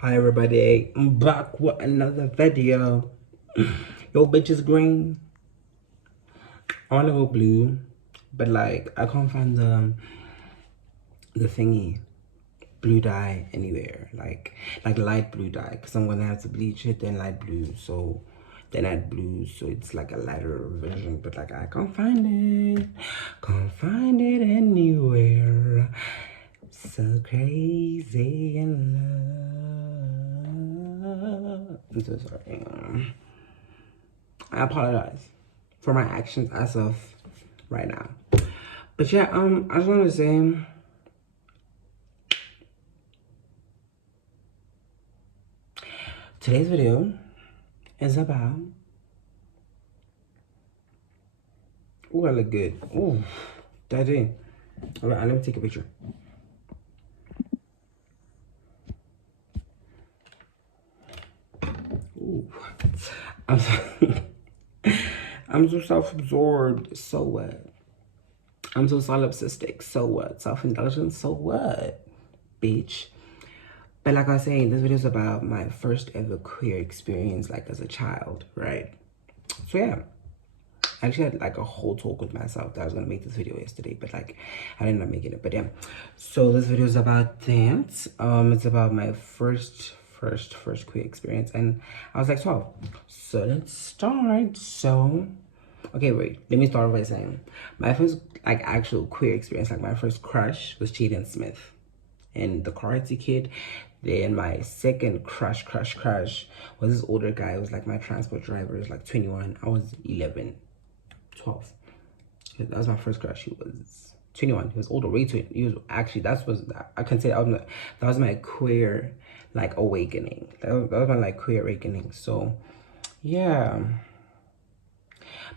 Hi everybody, I'm back with another video. Yo, bitch is green. I wanna go blue, but like I can't find the thingy blue dye anywhere. Like light blue dye, because I'm gonna have to bleach it then light blue. So then add blue, so it's like a lighter version. But like I can't find it. Can't find it anywhere. So crazy in love. I'm so sorry. I apologize for my actions as of right now. But yeah, I just want to say today's video is about. Ooh, I look good. Ooh, daddy. All right, let me take a picture. Ooh, I'm so, I'm so self-absorbed. So what? I'm so solipsistic. So what? Self-indulgent. So what? Bitch. But like I was saying, this video is about my first ever queer experience, like as a child, right? So yeah, I actually had like a whole talk with myself that I was gonna make this video yesterday, but like I didn't end up making it. But yeah, so this video is about dance. It's about my first queer experience, and I was like 12. So let's start. So okay, wait. Let me start by saying my first like actual queer experience, like my first crush was Jaden Smith and the Karate Kid. Then my second crush was this older guy. It was like my transport driver. He was like 21. I was 11, 12. That was my first crush. He was 21. He was older, way too. He was actually, I can say that was my queer like awakening. That was my like queer awakening. So yeah.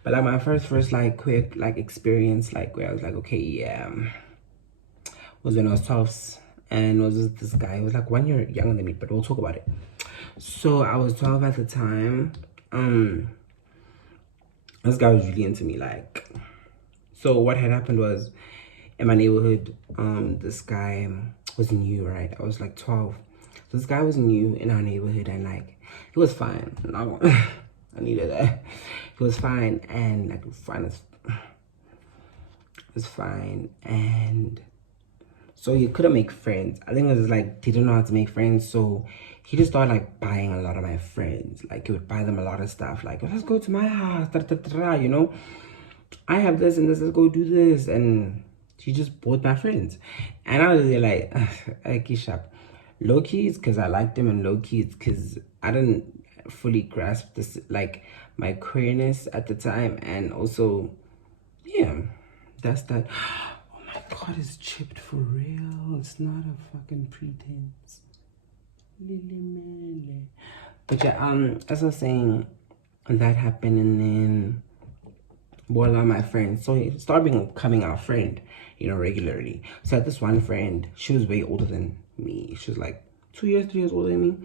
But like my first like queer like experience, like where I was like, okay, yeah, was when I was 12, and was this guy. He was like 1 year younger than me, but we'll talk about it. So I was 12 at the time. This guy was really into me. Like, so what had happened was, in my neighborhood, this guy was new, right? I was like 12. So this guy was new in our neighborhood, and like he was fine. I needed that. He was fine, and like fine as was fine, and so he couldn't make friends. I think it was like he didn't know how to make friends, so he just started like buying a lot of my friends. Like he would buy them a lot of stuff, like let's go to my house, you know. I have this and this, let's go do this, and he just bought my friends, and I was like, Keisha, low key it's because I liked him, and low key it's because I didn't fully grasp this like my queerness at the time, and also yeah, that's that. Oh my god, it's chipped for real. It's not a fucking pretense. But yeah, as I was saying, that happened, and then voila, my friend. So he started becoming our friend, you know, regularly. So I had this one friend, she was way older than me. She was like 2 years, 3 years older than me.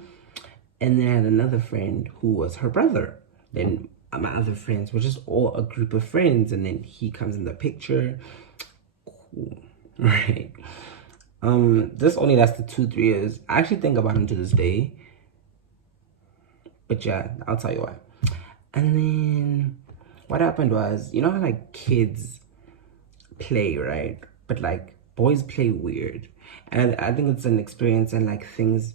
And then I had another friend who was her brother. Then my other friends were just all a group of friends, and then he comes in the picture. Cool. Right. This only lasted 2-3 years. I actually think about him to this day. But yeah, I'll tell you why. And then what happened was, you know how like kids play, right? But like boys play weird. And I think it's an experience and like things.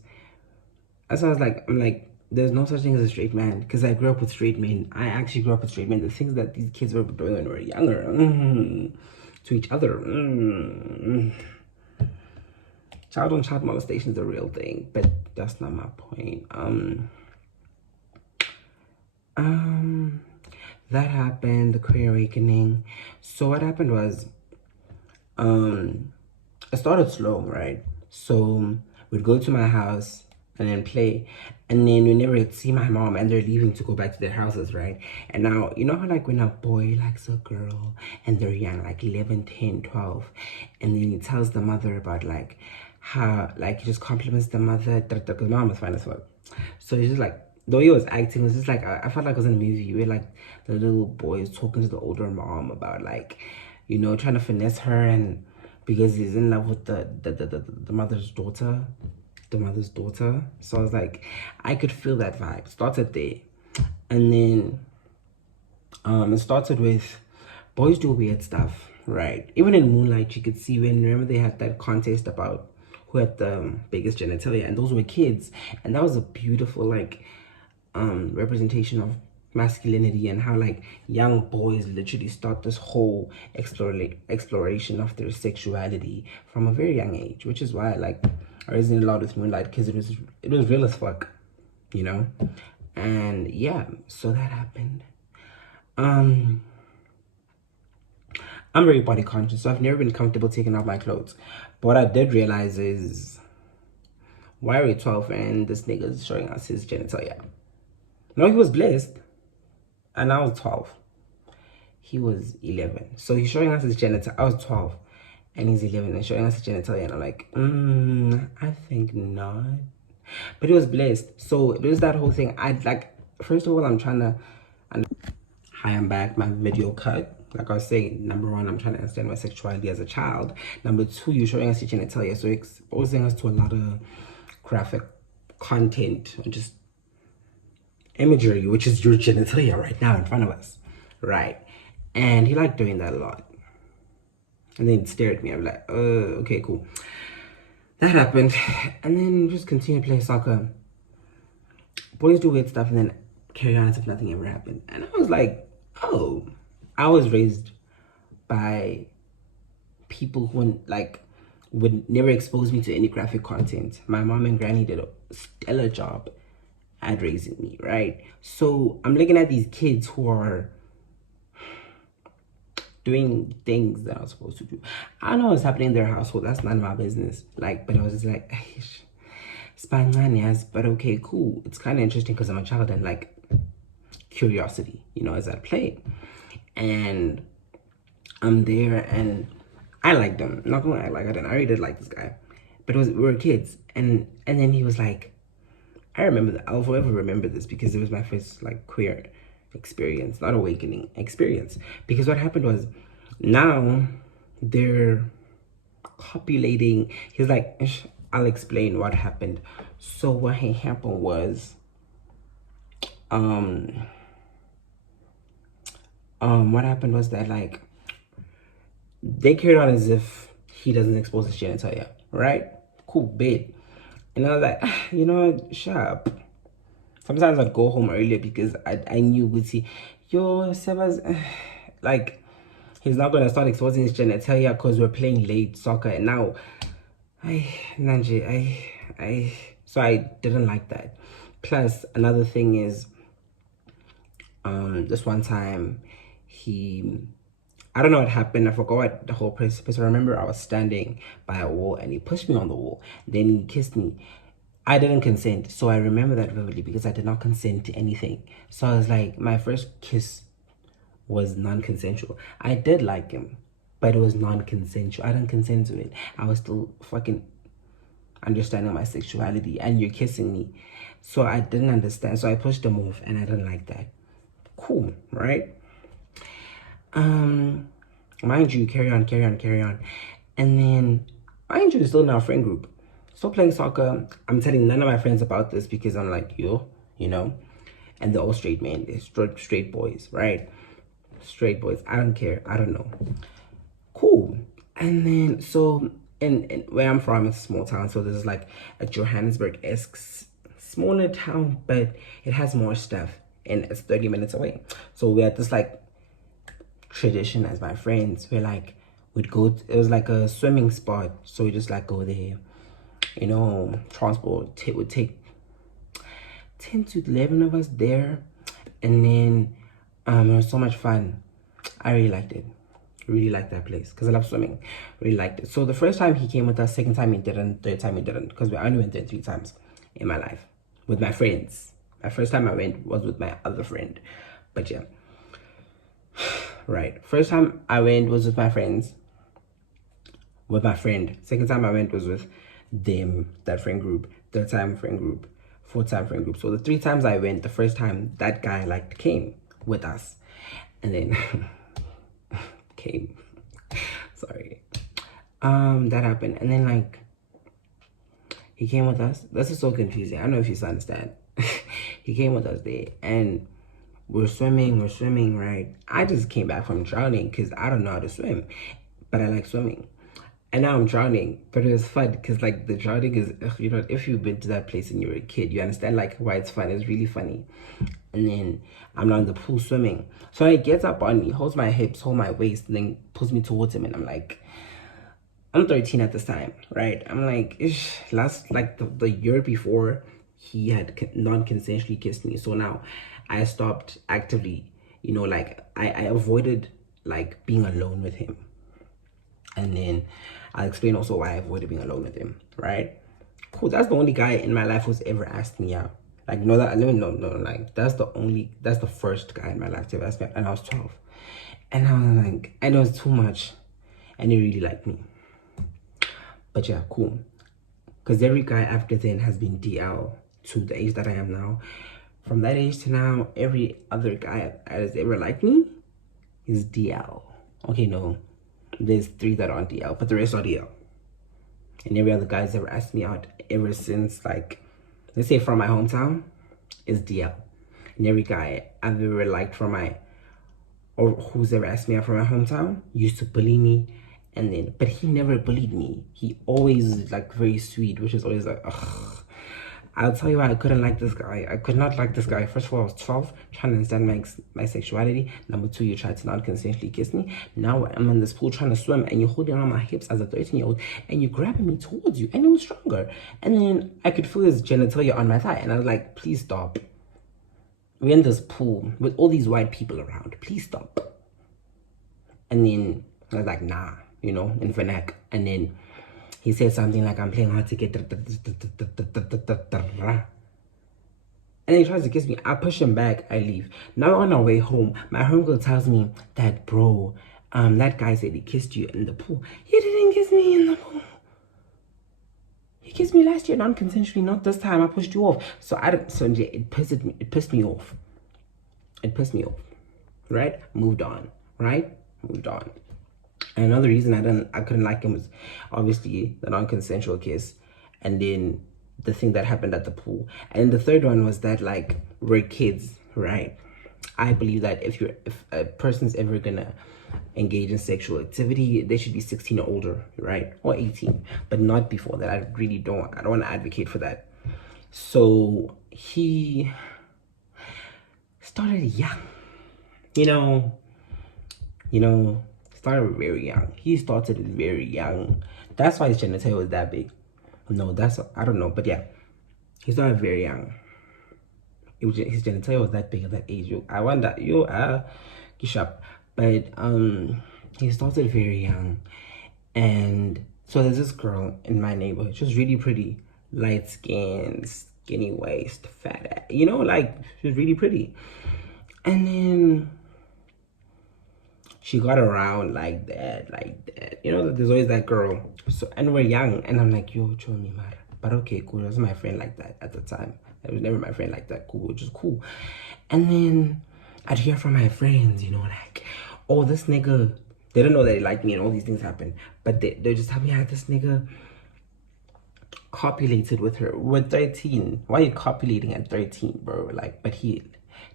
That's why I'm like, there's no such thing as a straight man, because I grew up with straight men. I actually grew up with straight men. The things that these kids were doing when we were younger, to each other. Child on child molestation is a real thing, but that's not my point. That happened, the queer awakening. So what happened was, it started slow, right? So we'd go to my house and then play, and then we never see my mom, and they're leaving to go back to their houses, right? And now, you know how like when a boy likes a girl and they're young, like 11, 10, 12, and then he tells the mother about like how like he just compliments the mother, because mom is fine as well. So he's just like, though he was acting, it's just like I felt like I was in a movie where like the little boy is talking to the older mom about like, you know, trying to finesse her, and because he's in love with the mother's daughter. the mother's daughter. So I was like, I could feel that vibe. Started there. And then it started with boys do weird stuff, right? Even in Moonlight, you could see when, remember they had that contest about who had the biggest genitalia, and those were kids. And that was a beautiful, like, representation of masculinity and how, like, young boys literally start this whole exploration of their sexuality from a very young age, which is why I resonate a lot with Moonlight, because it was real as fuck, you know. And yeah, so that happened. I'm very body conscious, so I've never been comfortable taking off my clothes. But what I did realize is, why are we 12 and this nigga's showing us his genitalia? No, he was blessed, and I was 12. He was 11. So he's showing us his genitalia. I was 12, and he's 11 and showing us his genitalia. And I'm like, I think not. But he was blessed. So it was that whole thing. First of all, I'm trying to... Hi, I'm back. My video cut. Like I was saying, number one, I'm trying to understand my sexuality as a child. Number two, you're showing us your genitalia. So exposing us to a lot of graphic content and just imagery, which is your genitalia right now in front of us, right? And he liked doing that a lot. And then he'd stare at me. I'm like, okay, cool. That happened. And then just continue to play soccer. Boys do weird stuff and then carry on as if nothing ever happened. And I was like, oh, I was raised by people who would never expose me to any graphic content. My mom and granny did a stellar job at raising me, right? So I'm looking at these kids who are doing things that I'm supposed to do. I don't know what's happening in their household. That's none of my business. But I was just like, yes, but okay, cool. It's kind of interesting because I'm a child and curiosity, as I play. And I'm there and I liked him. I'm not gonna act like I didn't. I already did like this guy. But we were kids. And then he was like, I remember that. I'll forever remember this because it was my first queer experience, not awakening experience. Because what happened was, now they're copulating. He's like, I'll explain what happened. So what happened was, what happened was that they carried on as if he doesn't expose his genitalia, right? Cool, bit. And I was like, you know what, shut up. Sometimes I'd go home earlier because I knew Gucci, Seba's, he's not going to start exposing his genitalia because we're playing late soccer. And now, so I didn't like that. Plus, another thing is, this one time, I don't know what happened. I forgot what the whole precipice. I remember I was standing by a wall and he pushed me on the wall. Then he kissed me. I didn't consent. So I remember that vividly because I did not consent to anything. So I was like, my first kiss was non-consensual. I did like him, but it was non-consensual. I didn't consent to it. I was still fucking understanding my sexuality and you're kissing me. So I didn't understand. So I pushed him off and I didn't like that. Cool, right? Mind you, carry on. And then, mind you, it's still in our friend group. Still playing soccer. I'm telling none of my friends about this because I'm like, and they're all straight men. They're straight boys, right? Straight boys. I don't care. I don't know. Cool. And then, so, and where I'm from, it's a small town. So there's a Johannesburg-esque smaller town, but it has more stuff. And it's 30 minutes away. So we had this tradition as my friends where we'd go it was a swimming spot, so we just go there, transport would take 10 to 11 of us there, and then it was so much fun. I really liked it. Really liked that place because I love swimming. Really liked it. So the first time he came with us, second time he didn't, third time he didn't, because we only went there 3 times in my life with my friends. My first time I went was with my other friend, but yeah. Right, first time I went was with my friends, with my friend. Second time I went was with them, that friend group. Third time friend group. Fourth time friend group. So the 3 times I went, the first time that guy came with us, and then came. Sorry. That happened, and then He came with us. This is so confusing. I don't know if you understand. He came with us there, and we're swimming, right? I just came back from drowning because I don't know how to swim, but I like swimming. And now I'm drowning, but it was fun because like the drowning is, you know, if you've been to that place and you're a kid, you understand like why it's fun. It's really funny. And then I'm now in the pool swimming. So he gets up on me, holds my hips, hold my waist, and then pulls me towards him. And I'm like, I'm 13 at this time, right? I'm like, ish, last, like the year before, he had non-consensually kissed me. So now I stopped actively, you know, like I avoided like being alone with him. And then I'll explain also why I avoided being alone with him, right? Cool, that's the only guy in my life who's ever asked me out. Like, no, like, that's the first guy in my life to ever ask me out, and I was 12. And I was like, I know it's too much, and he really liked me. But yeah, cool. Because every guy after then has been DL to the age that I am now. From that age to now, every other guy that has ever liked me is DL. Okay, no. There's 3 that aren't DL, but the rest are DL. And every other guy's ever asked me out ever since, like, let's say from my hometown is DL. And every guy I've ever liked from my, or who's ever asked me out from my hometown used to bully me. And then, but he never bullied me. He always like very sweet, which is always like, ugh. I'll tell you why I couldn't like this guy. I could not like this guy. First of all, I was 12, trying to understand my sexuality. Number 2, you tried to non-consensually kiss me. Now I'm in this pool trying to swim, and you're holding on my hips as a 13-year-old, and you're grabbing me towards you, and it was stronger. And then I could feel his genitalia on my thigh, and I was like, please stop. We're in this pool with all these white people around. Please stop. And then I was like, nah, you know, in vernac. And then he said something like, I'm playing hard to get. And then he tries to kiss me. I push him back. I leave. Now on our way home, my homegirl tells me that, bro, that guy said he kissed you in the pool. He didn't kiss me in the pool. He kissed me last year, non-consensually, not this time. I pushed you off. So it pissed me off. It pissed me off. Right? Moved on. Right? Moved on. And another reason I couldn't like him was obviously the non-consensual kiss, and then the thing that happened at the pool. And the third one was that, like, we're kids, right? I believe that if a person's ever gonna engage in sexual activity, they should be 16 or older, right? Or 18, but not before that. I don't want to advocate for that. So he started young, you know, started very young. He started very young. That's why his genitalia was that big. No, I don't know, but yeah, he started very young. His genitalia was that big at that age. I wonder, but he started very young, and so there's this girl in my neighborhood. She was really pretty, light skin, skinny waist, fat ass. You know, like, she was really pretty, and then she got around like that. You know, there's always that girl. So, and we're young, and I'm like, yo, show me, Mara. But okay, cool. It wasn't my friend like that at the time. It was never my friend like that. Cool, which is cool. And then I'd hear from my friends, you know, like, oh, this nigga, they don't know that they like me and all these things happen. But they just tell me, yeah, this nigga copulated with her. We're 13. Why are you copulating at 13, bro? Like, but he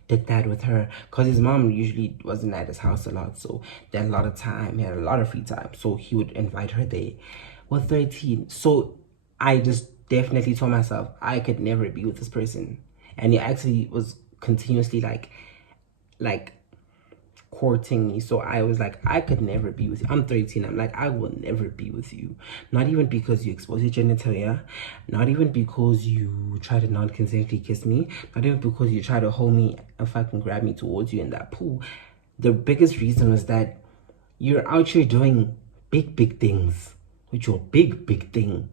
did that with her because his mom usually wasn't at his house a lot, so they had a lot of time. He had a lot of free time, so he would invite her there. We're 13, so I just definitely told myself I could never be with this person. And he actually was continuously like courting me. So I was like, I could never be with you. I'm 13. I'm like, I will never be with you. Not even because you expose your genitalia. Not even because you try to non-consensually kiss me. Not even because you try to hold me and fucking grab me towards you in that pool. The biggest reason was that you're out here doing big things with your big thing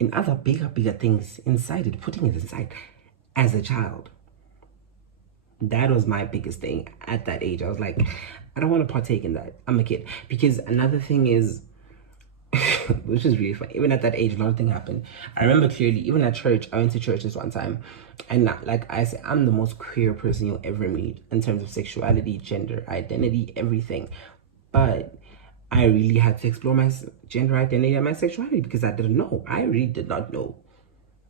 and other bigger things inside it, putting it inside as a child. That was my biggest thing at that age. I was like, I don't want to partake in that. I'm a kid. Because another thing is, which is really funny, even at that age, a lot of things happened. I remember clearly, even at church, I went to church this one time. And like I said, I'm the most queer person you'll ever meet in terms of sexuality, gender, identity, everything. But I really had to explore my gender identity and my sexuality because I didn't know. I really did not know.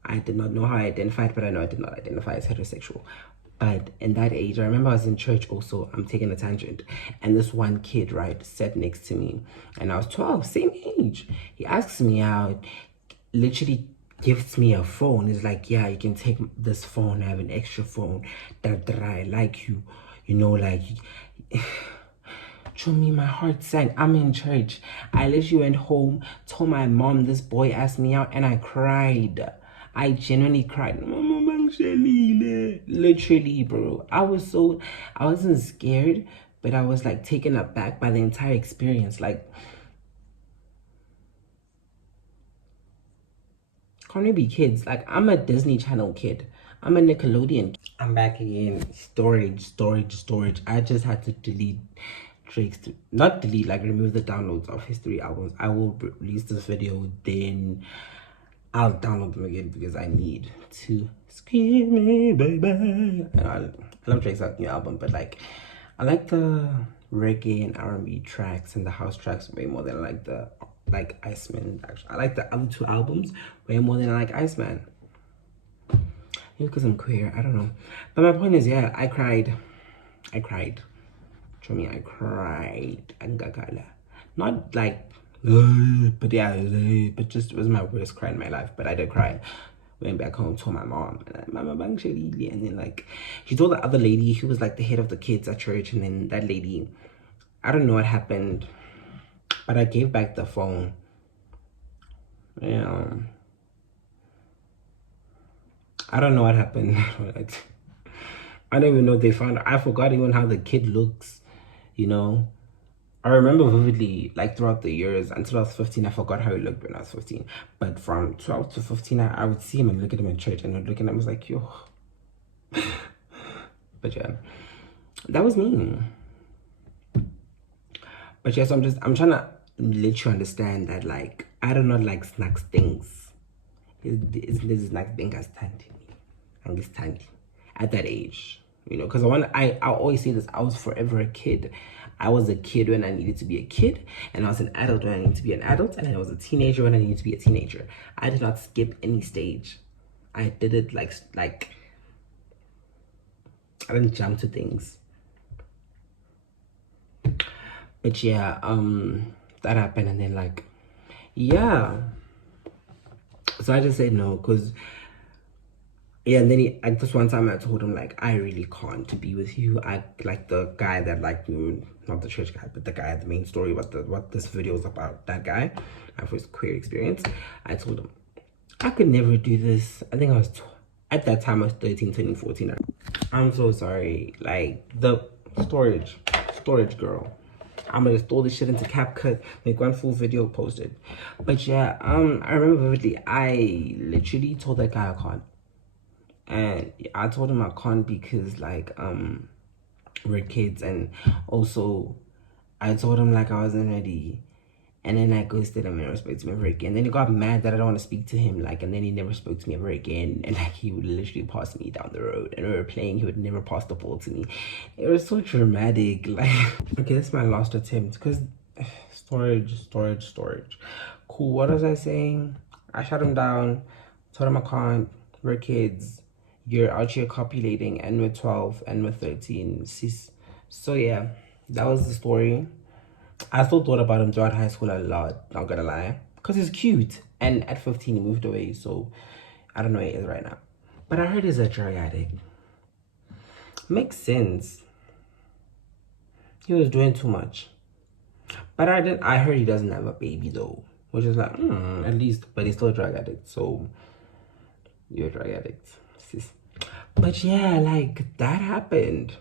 I did not know how I identified, but I know I did not identify as heterosexual. But in that age, I remember I was in church also. I'm taking a tangent. And this one kid, right, sat next to me. And I was 12, same age. He asks me out, literally gives me a phone. He's like, yeah, you can take this phone. I have an extra phone. That I like you. You know, like... Show me, my heart sank. I'm in church. I literally went home, told my mom this boy asked me out, and I cried. I genuinely cried. Literally, bro. I wasn't scared, but I was like taken aback by the entire experience. Like, can't we be kids? Like, I'm a Disney Channel kid. I'm a Nickelodeon. I'm back again. Storage. I just had to delete Drake's, not delete, like remove the downloads of his 3 albums. I will release this video, then I'll download them again because I need to scream me, baby. And I love Drake's new album, but like, I like the reggae and R&B tracks and the house tracks way more than I like the Iceman. Actually, I like the other 2 albums way more than I like Iceman. Maybe because I'm queer, I don't know. But my point is, yeah, I cried. Show me, I cried. Not like, but yeah, but just it was my worst cry in my life. But I did cry. Went back home, told my mom, and then like she told the other lady who was like the head of the kids at church, and then that lady, I don't know what happened, but I gave back the phone. Yeah, I don't know what happened. I don't even know they found. I forgot even how the kid looks. You know, I remember vividly, like throughout the years until I was 15, I forgot how he looked when I was 15. But from 12 to 15, I would see him and look at him in church, and I'd look at him, I was like, yo. But yeah, that was me. But yeah, so I'm trying to let you understand that, like, I do not like snacks things. This snack thing has tandy at that age. You know, because I always say this, I was forever a kid. I was a kid when I needed to be a kid, and I was an adult when I needed to be an adult, and I was a teenager when I needed to be a teenager. I did not skip any stage. I did it like I didn't jump to things. But yeah, that happened, and then like, yeah. So I just said no, because yeah, and then like this one time I told him like, I really can't be with you. I like the guy that liked me, not the church guy, but the guy, the main story, what this video is about, that guy, my first queer experience. I told him I could never do this. I think I was at that time I was 13, turning 14. I'm so sorry. Like the storage girl. I'm gonna store this shit into CapCut, make one full video, post it. But yeah, I remember vividly, I literally told that guy I can't. And I told him I can't because like we're kids, and also I told him like I wasn't ready, and then I ghosted him and never spoke to me ever again. And then he got mad that I don't want to speak to him, like, and then he never spoke to me ever again. And like he would literally pass me down the road, and we were playing, he would never pass the ball to me. It was so dramatic. Like, okay, that's my last attempt, because storage. Cool, what was I saying? I shut him down, told him I can't, we're kids, you're out here copulating, and we're 12 and we're 13. So yeah, that was the story. I still thought about him throughout high school a lot, not gonna lie, because he's cute, and at 15 he moved away, so I don't know where he is right now. But I heard he's a drug addict. Makes sense. He was doing too much. But I heard he doesn't have a baby though, which is like, at least, but he's still a drug addict, so you're a drug addict, sis. But yeah, like, that happened.